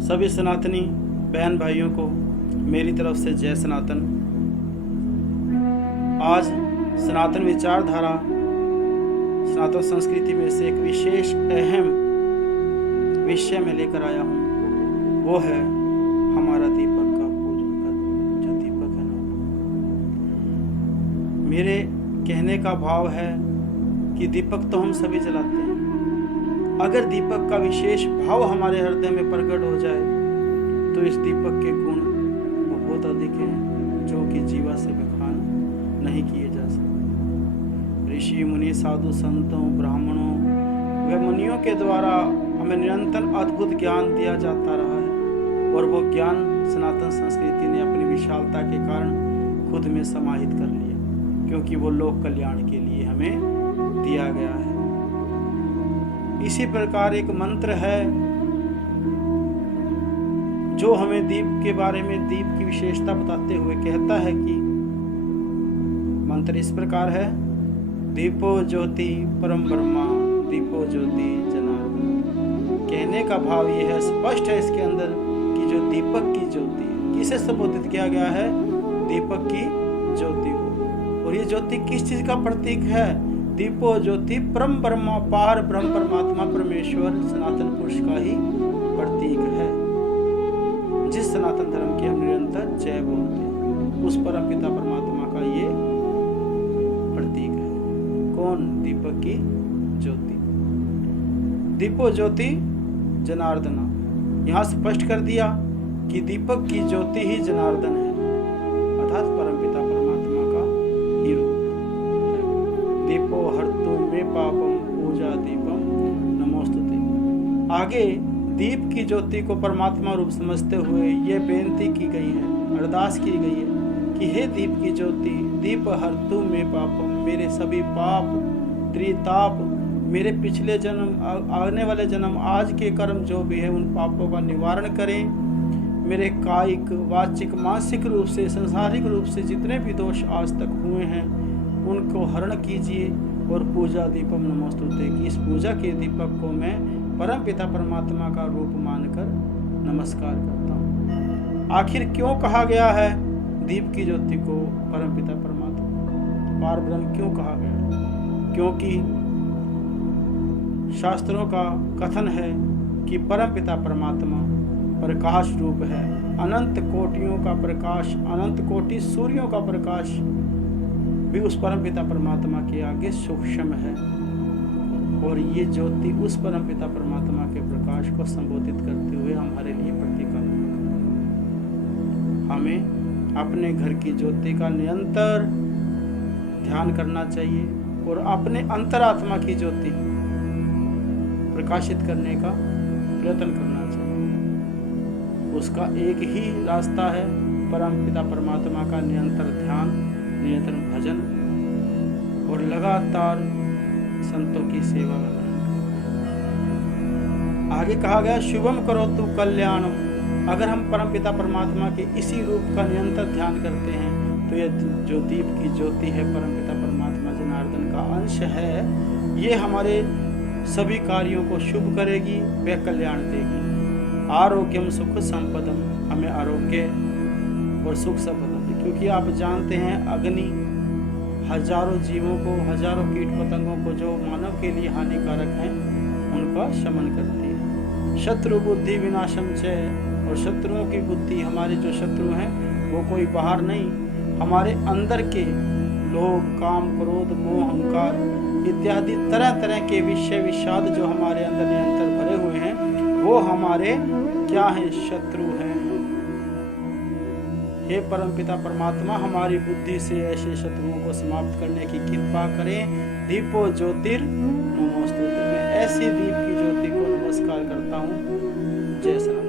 सभी सनातनी बहन भाइयों को मेरी तरफ से जय सनातन। आज सनातन विचारधारा, सनातन संस्कृति में से एक विशेष अहम विषय में लेकर आया हूँ। वो है हमारा दीपक का पूजन का जो दीपक है ना। मेरे कहने का भाव है कि दीपक तो हम सभी जलाते हैं। अगर दीपक का विशेष भाव हमारे हृदय में प्रकट हो जाए तो इस दीपक के गुण बहुत अधिक हैं, जो कि जीवा से बखान नहीं किए जा सकते। ऋषि मुनि साधु संतों ब्राह्मणों व मुनियों के द्वारा हमें निरंतर अद्भुत ज्ञान दिया जाता रहा है, और वो ज्ञान सनातन संस्कृति ने अपनी विशालता के कारण खुद में समाहित कर लिया, क्योंकि वो लोक कल्याण के लिए हमें दिया गया है। इसी प्रकार एक मंत्र है जो हमें दीप के बारे में, दीप की विशेषता बताते हुए कहता है कि मंत्र इस प्रकार है: दीपो ज्योति परम ब्रह्मा, दीपो ज्योति जनार्दन। कहने का भाव यह है, स्पष्ट है इसके अंदर, कि जो दीपक की ज्योति किसे संबोधित किया गया है? दीपक की ज्योति को। और ये ज्योति किस चीज का प्रतीक है? दीपो ज्योति परम ब्रह्मा, पार ब्रह्म परमात्मा परमेश्वर सनातन पुरुष का ही प्रतीक है। जिस सनातन धर्म की हम निरंतर जय बोलते हैं, उस परम पिता परमात्मा का ये प्रतीक है। कौन? दीपक की ज्योति। दीपो ज्योति जनार्दन। यहाँ स्पष्ट कर दिया कि दीपक की ज्योति ही जनार्दन है, अर्थात परम पिता परमात्मा का ही रूप। दीपो हर्तु मे पापम पूजा दीपम नमोस्तुते। आगे दीप की ज्योति को परमात्मा रूप समझते हुए ये बेनती की गई है, अरदास की गई है कि हे दीप की ज्योति, दीप हर्तु मे पापम, मेरे सभी पाप त्रिताप, मेरे पिछले जन्म आने वाले जन्म आज के कर्म जो भी है उन पापों का निवारण करें। मेरे कायिक वाचिक मानसिक रूप से सांसारिक रूप से जितने भी दोष आज तक हुए हैं उनको हरण कीजिए। और पूजा दीपम नमोस्तुते कि इस पूजा के दीपक को मैं परम पिता परमात्मा का रूप मानकर नमस्कार करता हूँ। आखिर क्यों कहा गया है दीप की ज्योति को परम पिता परमात्मा पार ब्रह्म क्यों कहा गया है? क्योंकि शास्त्रों का कथन है कि परम पिता परमात्मा प्रकाश रूप है, अनंत कोटियों का प्रकाश, अनंत कोटि सूर्यों का प्रकाश भी उस परम पिता परमात्मा के आगे सूक्ष्म है। और ये ज्योति उस परम पिता परमात्मा के प्रकाश को संबोधित करते हुए हमारे लिए प्रतीकात्मक है। हमें अपने घर की ज्योति का निरंतर ध्यान करना चाहिए और अपने अंतरात्मा की ज्योति प्रकाशित करने का प्रयत्न करना चाहिए। उसका एक ही रास्ता है, परम पिता परमात्मा का निरंतर ध्यान, निरंतर भजन और लगातार संतों की सेवा में। आगे कहा गया शुभम करोतु कल्याणम। अगर हम परम पिता परमात्मा के इसी रूप का निरंतर ध्यान करते हैं तो ये जो दीप की ज्योति है परम पिता परमात्मा जनार्दन का अंश है, ये हमारे सभी कार्यों को शुभ करेगी व कल्याण देगी। आरोग्यम सुख संपदम, हमें आरोग्य और सुख संपदा, क्योंकि आप जानते हैं अग्नि हजारों जीवों को, हजारों कीट पतंगों को जो मानव के लिए हानिकारक हैं उनका शमन करती है। शत्रु बुद्धि विनाशम च, और शत्रुओं की बुद्धि, हमारे जो शत्रु हैं वो कोई बाहर नहीं, हमारे अंदर के लोभ काम क्रोध मोह अहंकार इत्यादि तरह तरह के विषय विषाद जो हमारे अंदर निरंतर भरे हुए हैं वो हमारे क्या हैं? शत्रु हैं। हे परम पिता परमात्मा, हमारी बुद्धि से ऐसे शत्रुओं को समाप्त करने की कृपा करें। दीपो ज्योतिर नमोस्तुते। मैं ऐसी दीप की ज्योति को नमस्कार करता हूँ। जय श्री